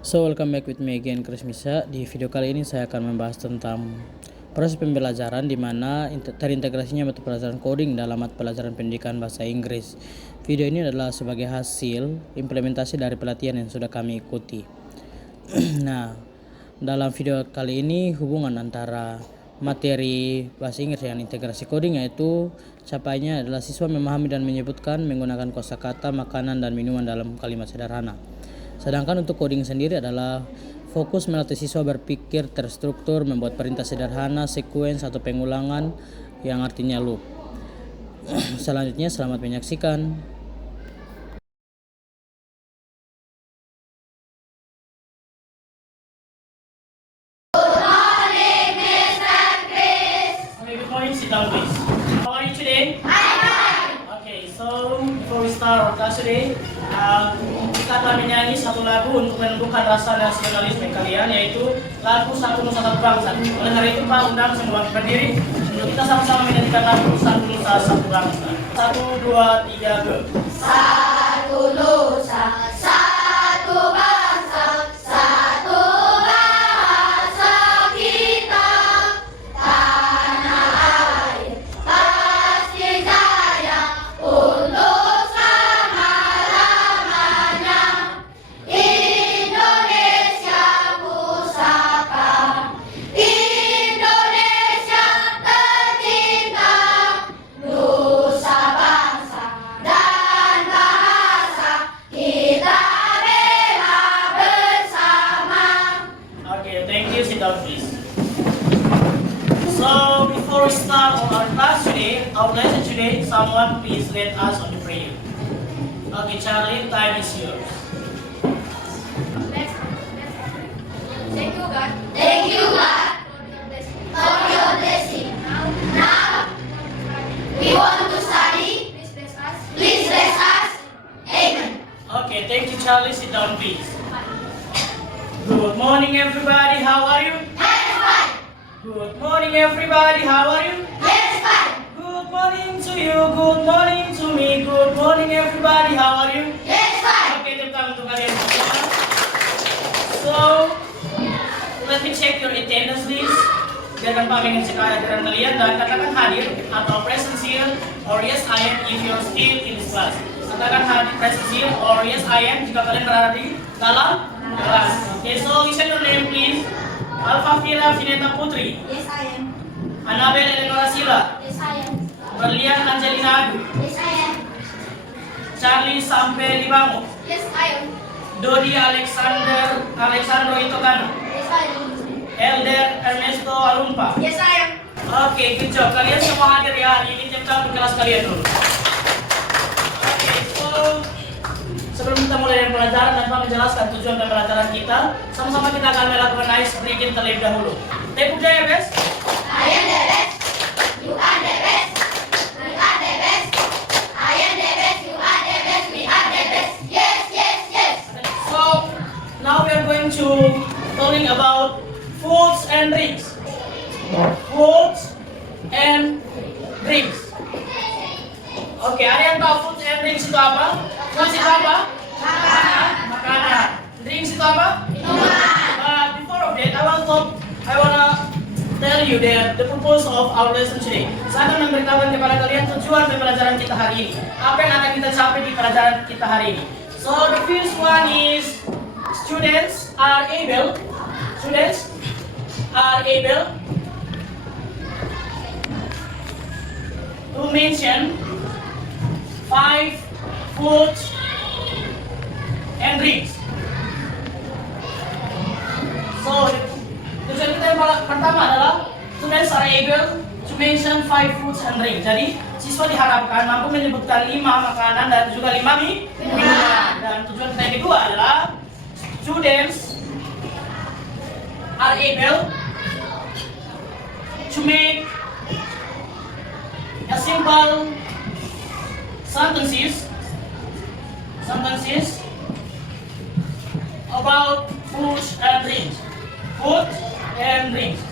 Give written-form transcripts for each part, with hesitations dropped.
So welcome back with me again, Chris Misa. Di video kali ini saya akan membahas tentang proses pembelajaran di mana terintegrasinya metode pelajaran coding dalam mata pelajaran pendidikan bahasa Inggris. Video ini adalah sebagai hasil implementasi dari pelatihan yang sudah kami ikuti. Nah, dalam video kali ini hubungan antara materi bahasa Inggris dengan integrasi coding, yaitu capaiannya adalah siswa memahami dan menyebutkan menggunakan kosakata, makanan, dan minuman dalam kalimat sederhana. Sedangkan untuk coding sendiri adalah fokus melatih siswa berpikir terstruktur, membuat perintah sederhana, sequence atau pengulangan yang artinya loop. Selanjutnya, selamat menyaksikan. Sit down, please. How are you today? Okay, so before we start our class today, kita akan menyanyi satu lagu untuk menumbuhkan rasa nasionalisme kalian, yaitu lagu Satu Nusa Satu Bangsa. Oleh hari itu, Pak undang semua berdiri untuk kita sama-sama menyanyikan lagu Satu Nusa Satu Bangsa. 1, 2, 3, go. Satu Nusa, satu bangsa, satu bahasa kita. Tanah air pasti jaya untuk selama-lamanya. Indonesia pusaka, Indonesia tercinta. Nusa bangsa dan bahasa kita bela bersama. Okay, thank you. Sit down, please. So before we start our class today, our lesson today, someone please lead us on the prayer. Okay, Charlie, time is yours. Thank you, God. Thank you, God, for your blessing. Now, we want to study. Please bless us. Amen. Okay, thank you, Charlie. Sit down, please. Good morning, everybody. How are you? Yes, fine. Good morning, everybody. How are you? Yes, fine. Good morning to you. Good morning to me. Good morning, everybody. How are you? Yes, fine. Oke, tepuk tangan untuk kalian semua. So, let me check your attendance list. Biarkan Pak mengecek kehadiran kalian dan katakan hadir atau present here or yes I am if you're still in this class. Katakan hadir present here or yes I am jika kalian berada di dalam kelas. Okay, so listen your name please. Alfa Fira Vineta Putri, Yes, I am. Anabel Eleonora Sila, Yes, I am. Berlian Angelina Agu, Yes, I am. Charlie Sampe Libango, Yes, I am. Dodi Alexandro Itokano, Yes, I am. Elder Ernesto Alumpa. Yes, I am. Oke, good job. Kalian semua hadir ya. Ini tepuk tangan untuk kelas kalian dulu. Oke, so sebelum kita mulai dengan pelajaran dan Pak menjelaskan tujuan pembelajaran kita, sama-sama kita akan melakukan ice breaking terlebih dahulu. Tepuk daya, Bes. I am the best. You are the best. We are the best. I am the best. You are the best. We are the best. Yes, yes, yes. So now we are going to talking about foods and drinks. Foods and drinks. Oke, ada yang tahu foods and drinks itu apa? Foods itu apa? Makanan. Drinks itu apa? But before of that, I wanna tell you that the purpose of our lesson today. Saya akan memberitahukan kepada kalian tujuan pembelajaran kita hari ini. Apa yang akan kita capai di pelajaran kita hari ini. So the first one is students are able to mention 5 foods and drinks. So, tujuan kita yang pertama adalah students are able to mention 5 foods and drinks. Jadi, siswa diharapkan mampu menyebutkan 5 makanan dan juga 5 minuman. Dan tujuan kita yang kedua adalah students are able to make a simple sentences about food and drinks.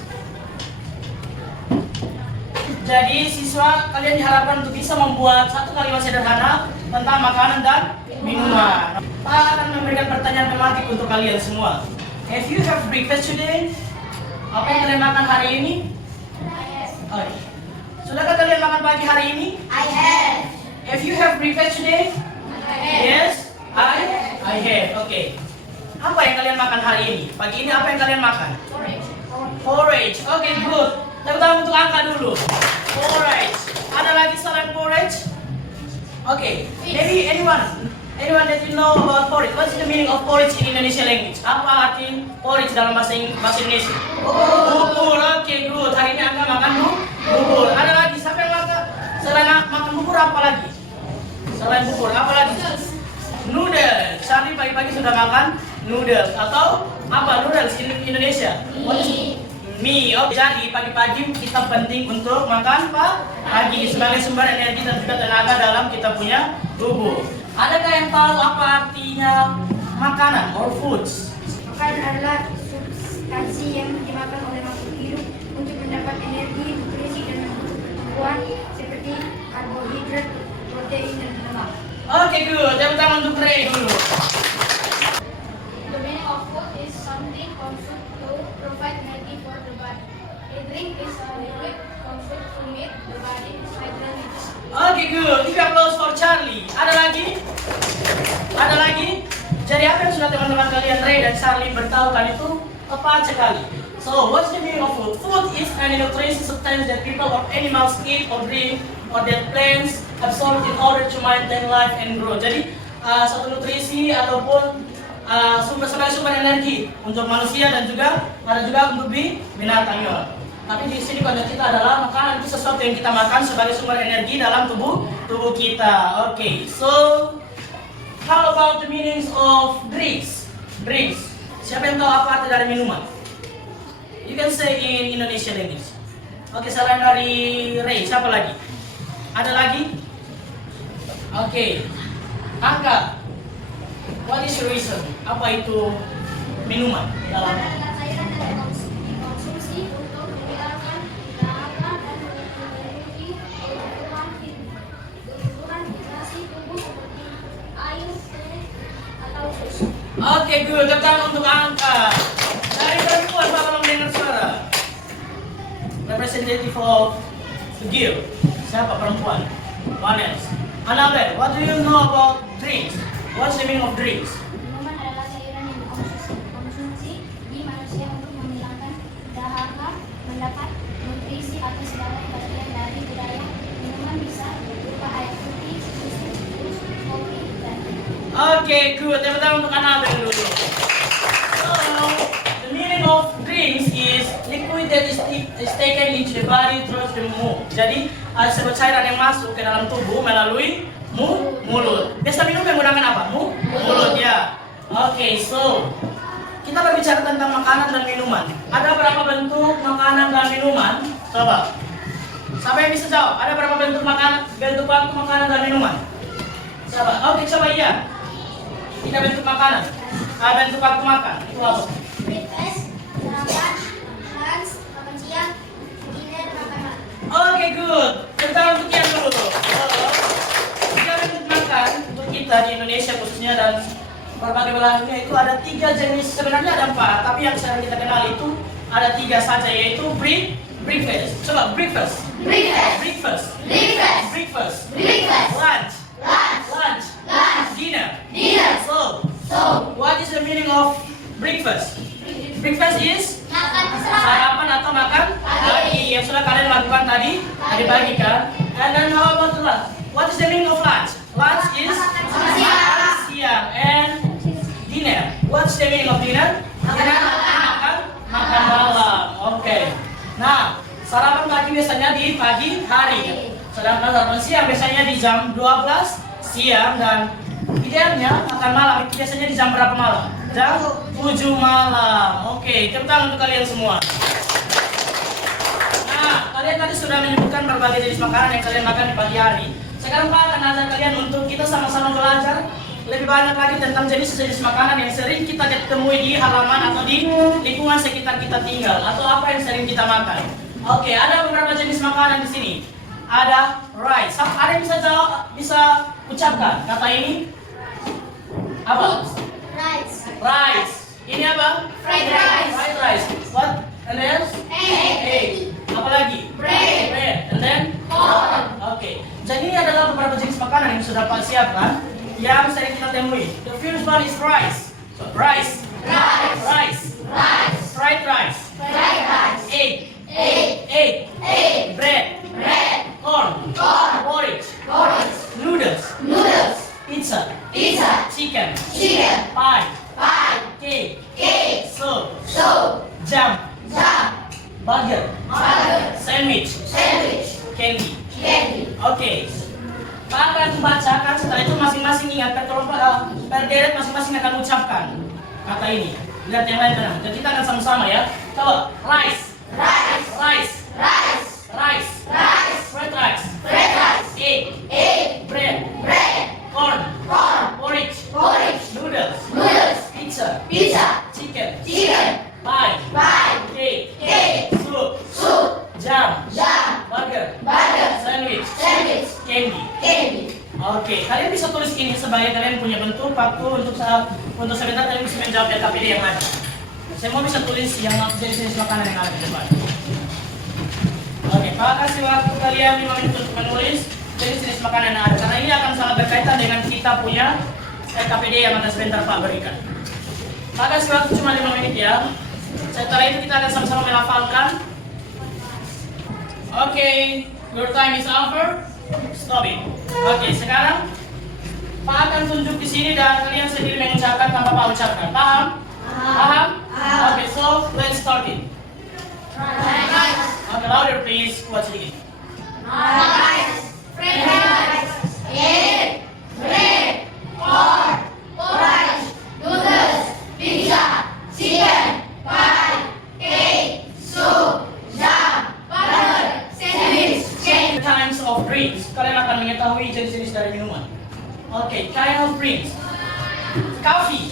Jadi siswa kalian diharapkan untuk bisa membuat satu kalimat sederhana tentang makanan dan Minuman. Pak akan memberikan pertanyaan tematik untuk kalian semua. If you have breakfast today, apa yang kalian makan hari ini? Oh, sudahkah kalian makan pagi hari ini? I have. If you have breakfast today? Yes, I have. Okay. Apa yang kalian makan hari ini? Pagi ini apa yang kalian makan? Porridge. Okay, good. Tepuk tangan untuk angka dulu. Porridge. Ada lagi selain porridge? Okay. Maybe anyone that you know about porridge. What's the meaning of porridge in Indonesian language? Apa arti porridge dalam bahasa Indonesia? Bubur. Okay, good. Hari ini angka makan bubur. Ada lagi siapa yang makan? Selain makan bubur apa lagi? Selain bubur apa lagi? Noodles. Charlie pagi-pagi sudah makan noodles atau apa noodles in Indonesia? Mie. Oh, jadi pagi-pagi kita penting untuk makan pagi sebagai sumber energi dan juga tenaga dalam kita punya tubuh. Adakah yang tahu apa artinya makanan or foods? Makanan adalah substansi yang dimakan oleh makhluk hidup untuk mendapat energi, nutrisi, dan kebutuhan seperti karbohidrat, protein, dan lemak. Oke, good. Tepuk tangan untuk Ray dulu. The meaning of food is something consumed to provide energy for the body. A drink is a liquid consumed to meet the body's vital needs. Oke, good. Give applause for Charlie. Ada lagi? Ada lagi? Jadi apa yang sudah teman-teman kalian Ray dan Charlie beritahukan itu tepat sekali. So, what's the meaning of food? Food is any nutritious substance that people or animals eat or drink or that plants absorb in order to maintain life and grow. Jadi, satu nutrisi ataupun sebagai sumber energi untuk manusia dan juga ada juga untuk binatang. Tapi di sini konsep kita adalah makanan itu sesuatu yang kita makan sebagai sumber energi dalam tubuh kita. Okay, so how about the meanings of drinks? Drinks. Siapa yang tahu apa arti dari minuman? You can say in Indonesian language. Oke, selain dari Ray, siapa lagi? Ada lagi? Oke, Angga. What is your reason? Apa itu minuman di dalam? Adalah cairan yang dikonsumsi untuk menghilangkan dahaga dan memenuhi kebutuhan hidrasi tubuh seperti air, teh, atau susu. Oke, good. Tepuk tangan untuk Angga. Dari perempuan, Pak, belum dengar suara. Representative of the guild. Siapa perempuan? One else. Annabelle, what do you know about drinks? What's the meaning of drinks? Minuman adalah cairan yang dikonsumsi di manusia untuk menghilangkan dahaga, mendapat nutrisi atau segala bagian dari budaya. Minuman bisa berupa air putih, susu, jus, kopi, dan teh. Okay, good. Tepuk tangan untuk Annabelle dulu. So, the meaning of drinks is liquid that is taken into the body through the mouth. Jadi, ada sebuah cairan yang masuk ke dalam tubuh melalui mulut. Biasa minum menggunakan apa? Mulut ya. Oke, so kita berbicara tentang makanan dan minuman. Ada berapa bentuk makanan dan minuman? Coba. Siapa yang bisa jawab? Ada berapa bentuk waktu makanan dan minuman? Coba. Oke, coba iya. 3 bentuk makanan. Bentuk waktu makan. Itu apa? Breakfast, sarapan, lunch, makan siang, dinner, makan malam. Oke, good. Kita untuk yang dulu. Tiga bentuk makan untuk kita di Indonesia khususnya dan berbagai belahan dunia itu ada 3 jenis. Sebenarnya ada 4, tapi yang sering kita kenal itu ada 3 saja, yaitu breakfast. Coba breakfast. Breakfast. Lunch. Dinner. So, what is the meaning of breakfast? Breakfast is sarapan atau makan pagi yang sudah kalian lakukan tadi pagi kan? And then how about lunch? What is the meaning of lunch? Lunch is siang. And dinner. What's the meaning of dinner? Dinner makan malam. Oke. Nah, sarapan pagi biasanya di pagi hari. Sedangkan sarapan siang biasanya di jam 12 siang dan idealnya makan malam itu biasanya di jam berapa malam? Jam 7 malam. Oke, tepuk tangan untuk kalian semua. Nah, kalian tadi sudah menyebutkan berbagai jenis makanan yang kalian makan di pagi hari. Sekarang Pak akan ajak kalian untuk kita sama-sama belajar lebih banyak lagi tentang jenis-jenis makanan yang sering kita temui di halaman atau di lingkungan sekitar kita tinggal atau apa yang sering kita makan. Oke, ada beberapa jenis makanan di sini. Ada rice. Ada yang bisa ucapkan kata ini? Apa? Rice. Rice. Ini apa? Fried rice. Fried rice. What? And then? Egg. Apa lagi? Bread. Bread. And then? Corn. Oke. Jadi ini adalah beberapa jenis makanan yang sudah Pak siapkan yang sering kita temui. The first one is rice. So, rice. Rice. Rice. Rice. Fried rice. Fried rice. Egg. Egg. Egg. Egg. Bread. Bread. Corn. Corn. Porridge. Porridge. Noodles. Noodles. Pizza. Pizza. Chicken. Chicken. Pie. Pie. Cake. Cake. Soup. Soup. Jam. Jam. Burger. Burger. Sandwich. Sandwich. Candy. Candy. Oke. Pak akan membacakan, setelah itu masing-masing ingat per deret masing-masing akan ucapkan kata ini. Lihat yang lain tenang. Jadi kita akan sama-sama ya. Coba. Rice. Rice. Rice. Rice. Rice. Rice. Fried rice. Fried rice. Egg. Egg. Bread. Bread. Corn. Corn. Porridge. Porridge. Noodles. Noodles. Pizza. Pizza. Chicken. Chicken. Pie. Pie. Cake. Cake. Soup. Soup. Jam. Jam. Burger. Burger. Sandwich. Sandwich. Candy. Candy. Oke, kalian bisa tulis ini sebagai kalian punya bentuk waktu untuk sebentar kalian bisa menjawab LKPD yang ada. Saya mau bisa tulis yang jenis makanan yang ada di depan. Oke, Pak kasih waktu kalian 5 menit untuk menulis jenis makanan yang ada karena ini akan sangat berkaitan dengan kita punya LKPD yang akan sebentar Pak berikan. Pak kasih waktu cuma 5 menit ya. Setelah itu kita akan sama-sama melafalkan. Oke, your time is over. Stop it. Oke, sekarang Pak akan tunjuk di sini dan kalian sendiri mengucapkan tanpa Pak ucapkan. Paham? Paham? Oke, so let's start it. Rice. Oke, louder please. Kuat sedikit. Rice. Fried rice. Egg. Bread. Corn. Porridge. Noodles. Pizza. Chicken. Pie. Cake. Soup. Jam. Burger. Sandwich. Candy. Kinds of drinks. Kalian akan mengetahui jenis-jenis dari minuman. Oke, kind of drinks. Coffee,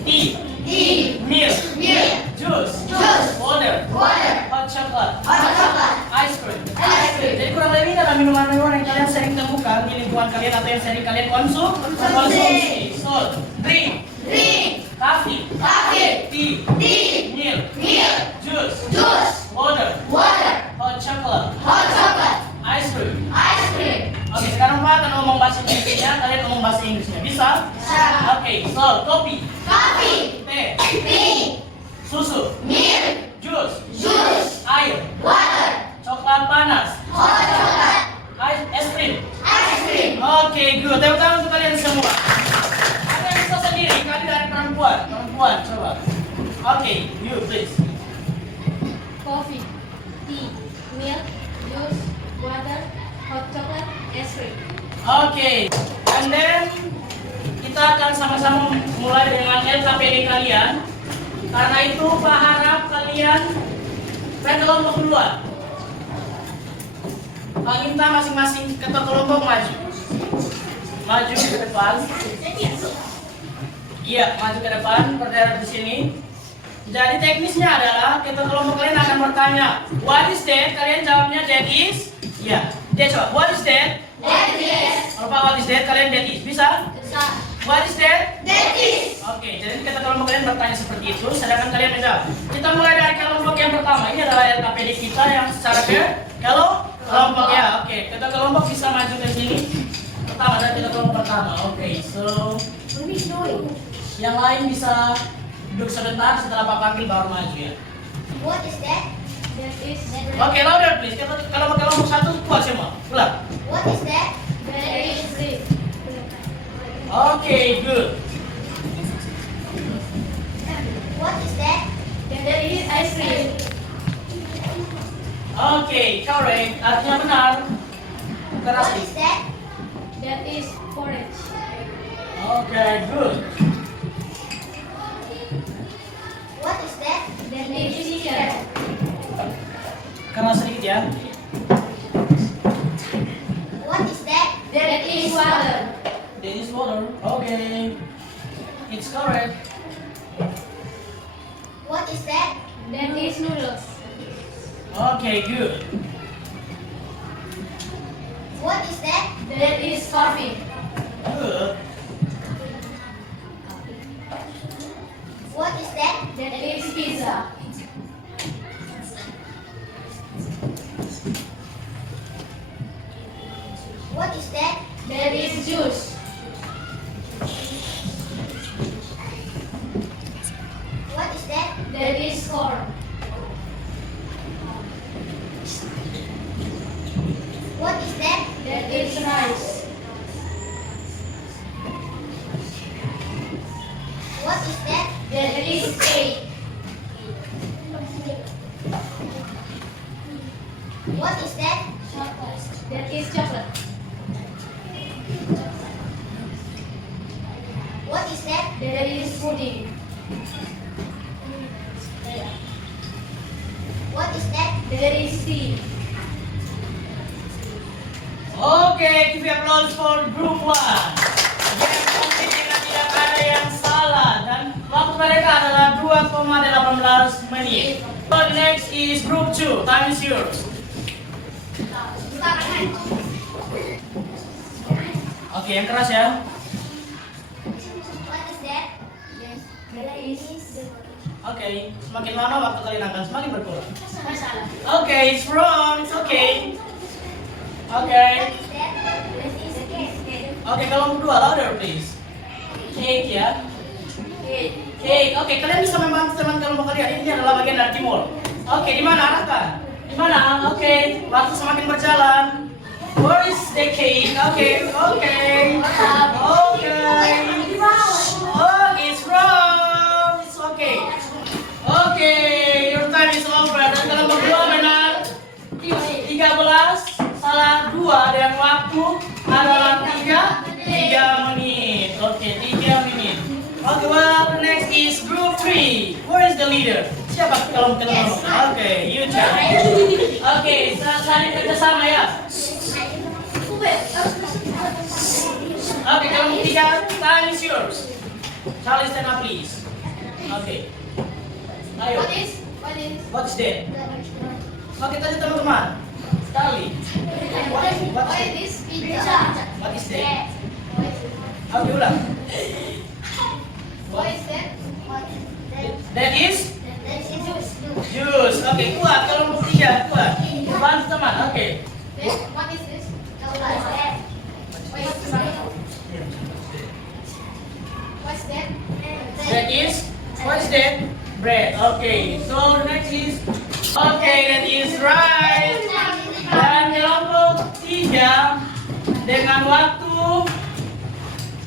tea, Tea. milk, Milk. juice, Juice. water, Water. hot chocolate, Hot chocolate. ice cream. Ice cream. Jadi kurang lebih ini adalah minuman-minuman yang kalian sering temukan di lingkungan kalian atau yang sering kalian konsumsi. So, drink, Drink. coffee, Coffee. tea, Tea. milk, Milk. juice, Juice. water, Water. hot chocolate, Hot chocolate. ice cream. Ice cream. Oke, sekarang Pak akan ngomong bahasa Inggrisnya, kalian ngomong bahasa Inggrisnya. Bisa? Bisa. Oke, so, kopi, Coffee. teh, Tea. susu, Milk. jus, Juice. air, Water. coklat panas, Hot chocolate. es krim. Ice cream. Oke, good. Tepuk tangan untuk kalian semua. Ada yang bisa sendiri, kali dari perempuan. Perempuan, coba. Oke, you please. Coffee, tea, milk, juice, water, hot chocolate, ice cream. Oke, and then kita akan sama-sama mulai dengan LKPD kalian. Karena itu Pak harap kalian kelompok duluan. Pak minta masing-masing ketua kelompok maju. Maju ke depan. Iya, maju ke depan, berderet di sini. Jadi teknisnya adalah ketua kelompok kalian akan bertanya, what is that? Kalian jawabnya that is. Ya, dia coba. What is that? That is. Kalau Pak what is that? Kalian that is. Bisa? Bisa. What is that? That is. Oke, jadi ketua kelompok kalian bertanya seperti itu, sedangkan kalian menjawab. Kita mulai dari kelompok yang pertama. Ini adalah LKPD kita yang secara kelompok ya. Oke, ketua kelompok bisa maju ke sini. Pertama dari ketua kelompok pertama. Oke, so yang lain bisa duduk sebentar setelah Pak panggil baru maju ya. What is that? That is Oke, louder please. Kalau kelompok satu kuat semua. Ulang. What is that? that is bread. Oke, good. What is that? That is ice cream. Oke, correct. Artinya benar. Keras. What is that? That is porridge. Oke, good. What is that? That is chicken. Keras sedikit ya. What is that? That is water. That is water. Okay. It's correct. What is that? That is noodles. Okay, good. What is that? That is coffee. Good. What is that? That is pizza. What is that? That is juice. What is that? That is corn. What is that? That is rice. What is that? That is cake. What is that? Chocolate. That is chocolate. What is that? That is pudding. What is that? That is tea. Oke, give applause for group 1. Yang pastinya tidak ada yang salah dan waktu mereka adalah 2,18 menit. So next is group 2. Time is yours. Oke, yang keras ya. What is that? That is Oke, semakin lama waktu kalian akan semakin berkurang. masalah. Oke, it's wrong. It's okay. Oke. What is that? That is cake. Oke, kalau berdua louder please. Cake ya. Cake. Oke, kalian bisa membantu teman kelompok kalian. Ini adalah bagian dari teamwork. Oke, di mana arahkan? Di mana? Oke, waktu semakin berjalan. Where is the cake? Oke. Okay, it's wrong. It's okay. Oke, your time is over. Dan kalau berdua benar 13, salah 2 dan waktu adalah 3 menit. Oke, 3 menit. Oke, well, next is group 3. Where is the leader? Siapa kalau kelompok? Oke, you try. Oke, saling kerjasama ya. Oke, kelompok 3, time is yours. Charlie, stand up please. Oke. Ayo. What is What is that? Oke, tanya teman-teman. Charlie. what is this pizza? What is that? Oke, ulang. What is that? That is That is juice. juice. Oke, kuat. Kelompok 3, kuat. Bantu teman. Oke. What is this? What is that? What's that? That is what is that? Bread. Okay. So next is that is right. Dan kelompok 3 dengan waktu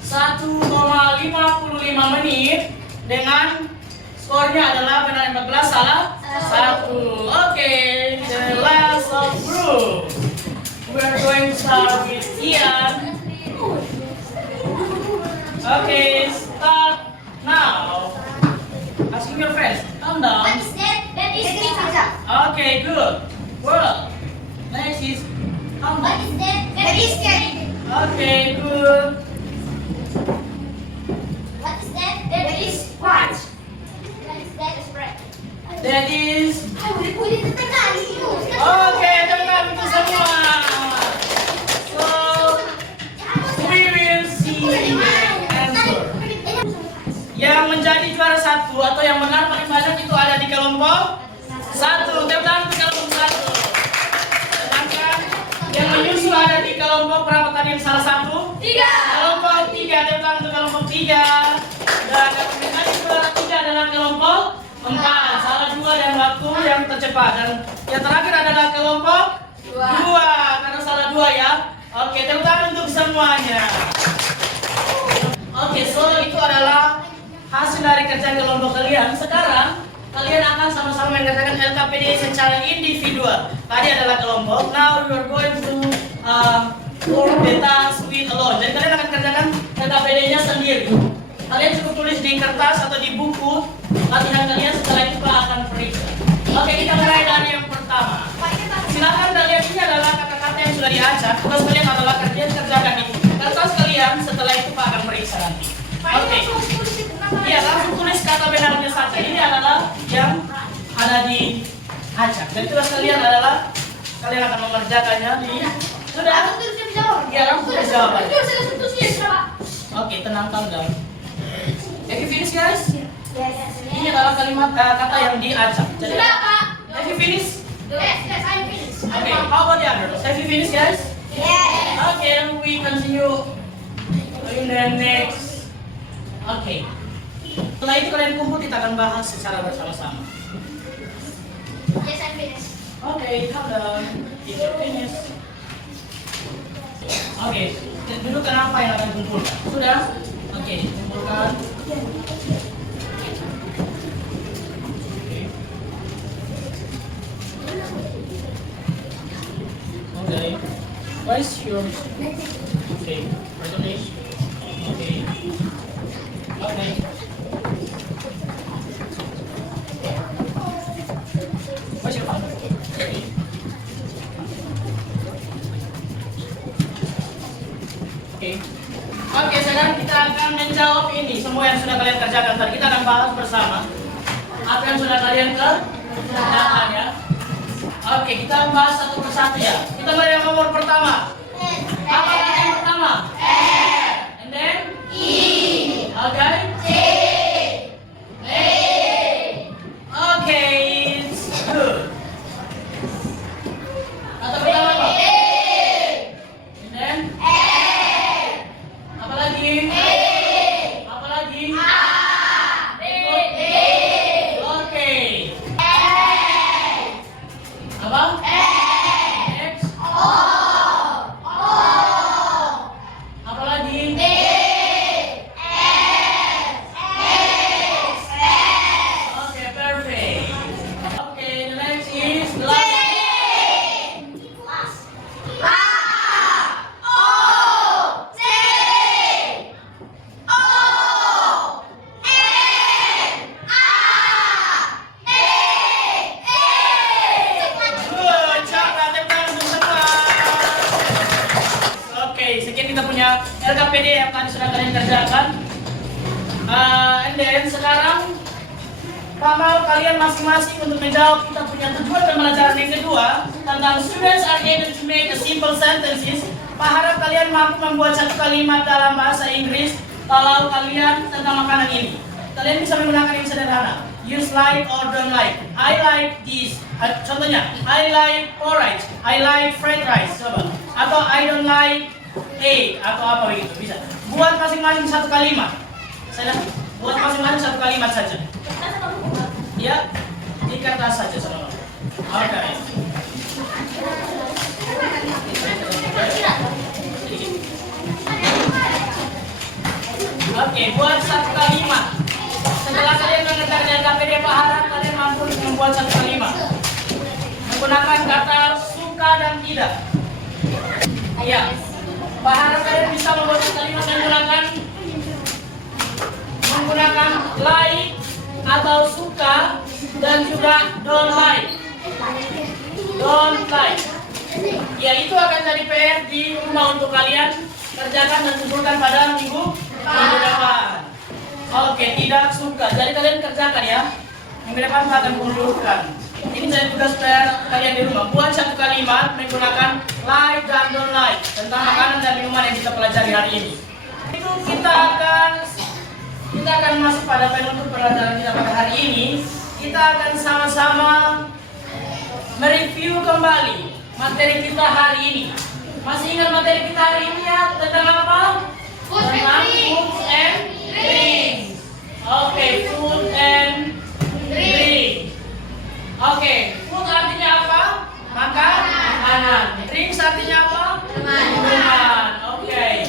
1,55 menit dengan skornya adalah benar 14 salah 1. Okay, the last of group. We are going to start with Ian. Okay, start now. Asking your friends, calm What down. is that? That is pizza. Okay, good. Well, next is calm What down. is that? That is cake. Okay, good. What is that? That is sponge. What is that? Bread. That is Udah terkenali. okay. Teman itu semua. So we will see the answer. Yang menjadi juara 1 atau yang menang paling banyak itu ada di kelompok 1. Tepuk tangan untuk kelompok 1. Sedangkan yang menyusul ada di kelompok berapa tadi yang salah 1? 3. Kelompok 3. Tepuk tangan untuk kelompok 3. Dan yang menjadi juara 3 adalah kelompok 4. Salah 2 dan waktu yang tercepat. Dan yang terakhir adalah kelompok 2 karena salah 2 ya. Oke, tepuk tangan untuk semuanya. Oke, so itu adalah hasil dari kerja kelompok kalian. Sekarang kalian akan sama-sama mengerjakan LKPD secara individual. Tadi adalah kelompok. Now we are going to work the task with alone. Jadi kalian akan kerjakan LKPD-nya sendiri. Kalian cukup tulis di kertas atau di buku latihan kalian. Setelah itu Pak akan periksa. Oke, kita mulai dari yang pertama. Silakan kalian, ini adalah kata-kata yang sudah diacak. Tugas kalian adalah kalian kerjakan di kertas kalian. Setelah itu Pak akan periksa nanti. Oke. Iya, langsung tulis kata benarnya saja. Ini adalah yang ada di acak. Dan tugas kalian adalah kalian akan mengerjakannya di sudah. Iya, langsung tulis jawabannya. Oke, tenang, calm down. Have you finished, guys? Ini adalah kalimat kata yang diacak. Jadi, Sudah, Kak. have you finished? Yes, I'm finished. Okay, how about the others? Have you finished, guys? Yes. Okay, then we continue in the next. Okay. Setelah itu kalian kumpul, kita akan bahas secara bersama-sama. Yes, I'm finished. Okay, calm down. If you finish. Okay, dudukkan apa yang akan kumpulkan? Sudah? Okay, kumpulkan. Okay. What is your? Okay, recognition. Okay. Okay. What's your father? Okay. Oke. Oke, sekarang kita akan menjawab ini semua yang sudah kalian kerjakan tadi. Kita akan bahas bersama apa yang sudah kalian kerjakan ya. Oke, kita bahas satu persatu ya. Kita mulai yang nomor pertama. Apa kata yang pertama? And then? Oke. Oke, it's good. Kata pertama apa? And then? Apa lagi? Apa lagi? Oke. Apa? X. Apa lagi? Oke, perfect. Oke, the next is glass. Good job, tepuk tangan untuk semua. Oke, sekian kita punya LKPD yang tadi sudah kalian kerjakan. And then sekarang Pamal kalian masing-masing untuk menjawab kita punya tujuan pembelajaran yang kedua tentang students are able to make a simple sentences. Pak harap kalian mampu membuat satu kalimat dalam bahasa Inggris kalau kalian tentang makanan ini. Kalian bisa menggunakan yang sederhana. Use like or don't like. I like this. Contohnya, I like porridge. I like fried rice. Coba. Atau I don't like egg atau apa begitu bisa. Buat masing-masing satu kalimat. Saya buat masing-masing satu kalimat saja. Ya, di kertas saja sama. Oke. Oke, buat satu kalimat. Setelah kalian mengerjakan KPD Pak harap kalian mampu membuat satu kalimat menggunakan kata suka dan tidak. Iya. Pak harap kalian bisa membuat satu kalimat menggunakan like atau suka dan juga don't like. Don't like. Ya, itu akan jadi PR di rumah untuk kalian kerjakan dan kumpulkan pada minggu depan. Oke, tidak suka. Jadi kalian kerjakan ya. Minggu depan saya akan kumpulkan. Ini jadi tugas PR kalian di rumah. Buat satu kalimat menggunakan like dan don't like tentang makanan dan minuman yang kita pelajari hari ini. Itu kita akan masuk pada penutup pelajaran kita pada hari ini. Kita akan sama-sama mereview kembali materi kita hari ini. Masih ingat materi kita hari ini ya? Tentang apa? Tentang food and drinks. Oke, food and drinks. Oke, food artinya apa? Makanan. Drinks artinya apa? Minuman. Oke.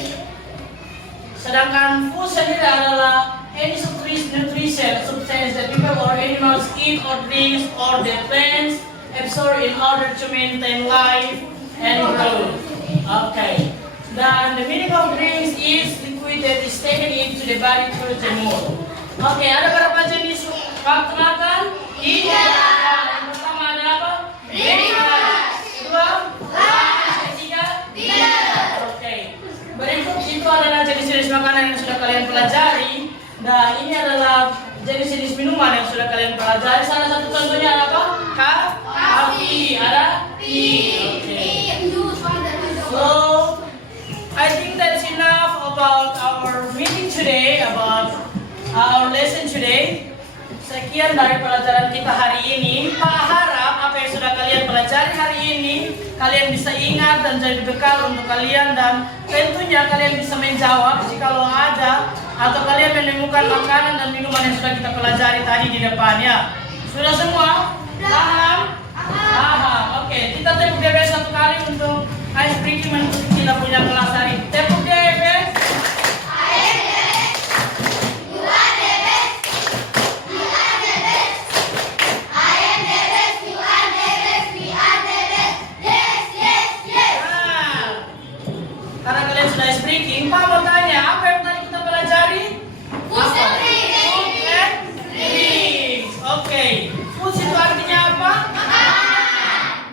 Sedangkan food sendiri adalah any nutrition substance that people or animals eat or drinks or their plants absorb in order to maintain life and growth. Okay. Dan the meaning of drinks is liquid that is taken into the body through the mouth. Okay, ada berapa jenis waktu makan? Tiga. Yang pertama adalah apa? Breakfast. Kedua? Lunch. Ketiga? Dinner. Okay. Berikut itu adalah jenis-jenis makanan yang sudah kalian pelajari. Dan ini adalah jenis-jenis minuman yang sudah kalian pelajari. Salah satu contohnya adalah apa? Kopi. Ada? Tea. Okay. So, I think that's enough about our meeting today, about our lesson today. sekian dari pelajaran kita hari ini. Pak harap apa yang sudah kalian pelajari hari ini kalian bisa ingat dan jadi bekal untuk kalian, dan tentunya kalian bisa menjawab jikalau ada atau kalian menemukan makanan dan minuman yang sudah kita pelajari tadi di depannya. Sudah semua? Paham? Paham. Oke, kita tepuk DBS satu kali untuk ice breaking menutup kita punya kelas hari. Tepuk DBS. Karena kalian sudah ice breaking, Pak mau tanya, apa yang tadi kita pelajari? Food and drinks. Oke. Food itu artinya apa?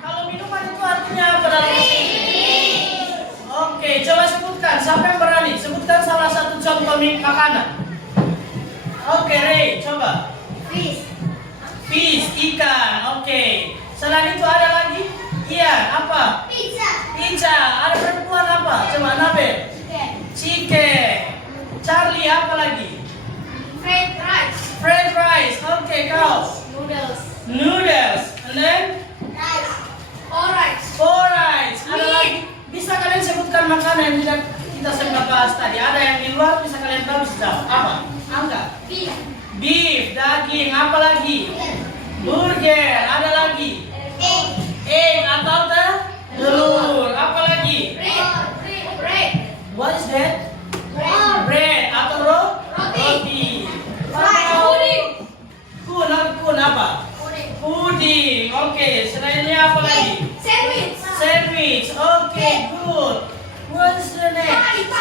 Kalau minuman itu artinya apa dalam bahasa Inggris? Oke, coba sebutkan. Siapa yang berani? Sebutkan salah satu contoh makanan. Oke, Ray, coba. Fish, ikan. Oke. Selain itu ada lagi? Iya, apa? Pizza. Ada perempuan apa? Coba Nabe. Chicken. Charlie, apa lagi? French fries. Oke, kau? Noodles. And then? Porridge. Ada lagi? Bisa kalian sebutkan makanan yang tidak kita sempat bahas tadi? Ada yang di luar bisa kalian tahu bisa jawab. Apa? Angga. Beef, daging. Apa lagi? Burger. Ada lagi? Egg atau telur. Apa lagi? What is that? Bread atau roti. Kun apa? Puding. Oke, selainnya apa lagi? Sandwich. Oke, good. What's the next?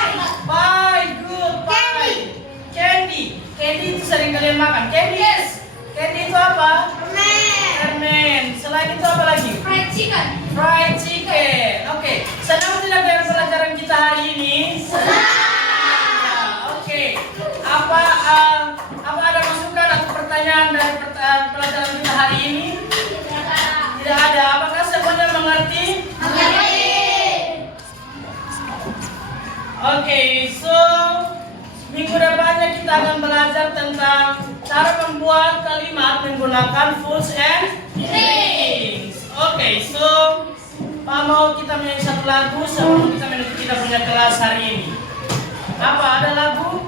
Pie. Good. Pie. Candy itu sering kalian makan. Candy itu apa? Permen. Selain itu apa lagi? Fried chicken. Oke. Senang tidak dengan pelajaran kita hari ini? Senang. Oke. Apa ada masukan atau pertanyaan dari pelajaran kita hari ini? Tidak ada. Apakah semuanya mengerti? Oke. So minggu depannya kita akan belajar tentang cara membuat kalimat menggunakan foods and drinks. Oke, so Pak mau kita menyanyi satu lagu sebelum kita menutup kita punya kelas hari ini. Apa ada lagu?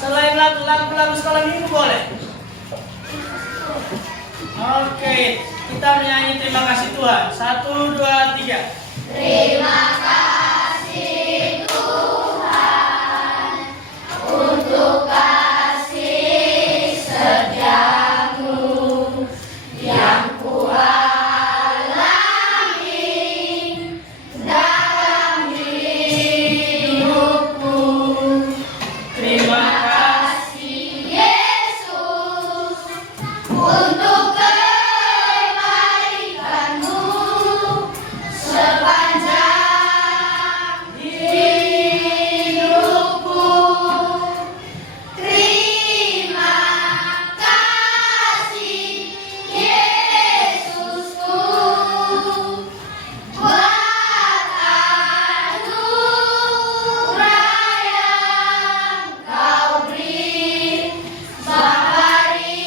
Selain lagu sekolah minggu boleh? Oke, kita menyanyi terima kasih Tuhan. 1, 2, 3. Terima kasih Tuhan untuk kasih setiamu yang kualami dalam hidupku. Terima kasih Yesus untuk kebaikanmu sepanjang hidupku. Terima kasih Yesusku buat anugerah yang Kau beri hari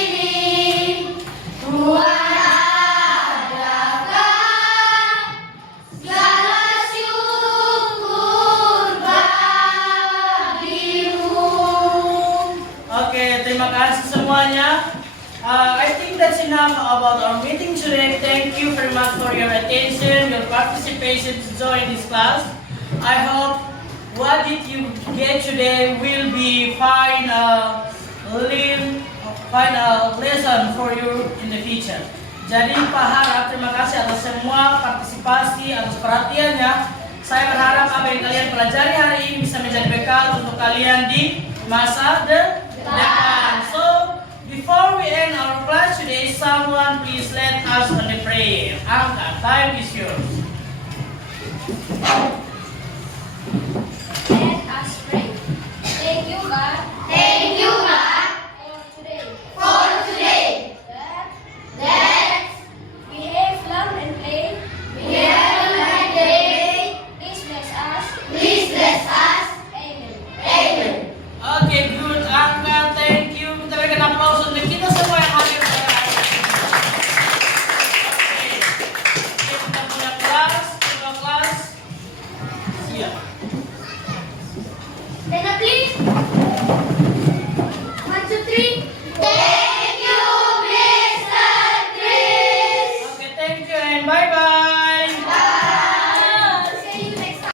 ini. Tuhan adakan segala syukur bagimu. Oke, terima kasih semuanya. I think that's enough about our meeting today. Thank you very much for your attention, your participation to join this class. I hope what did you get today will be find a lesson for you in the future. Jadi Pak harap terima kasih atas semua partisipasi, atas perhatiannya. Saya berharap apa yang kalian pelajari hari ini bisa menjadi bekal untuk kalian di masa depan. So, before we end our class today, someone please let us on the prayer. Angkat, time is yours. Let us pray. Thank you, God, Thank you, God, for today. for today. That We have learned and played. we have learned today. Please bless us. Please bless us. Amen. Stand up, please.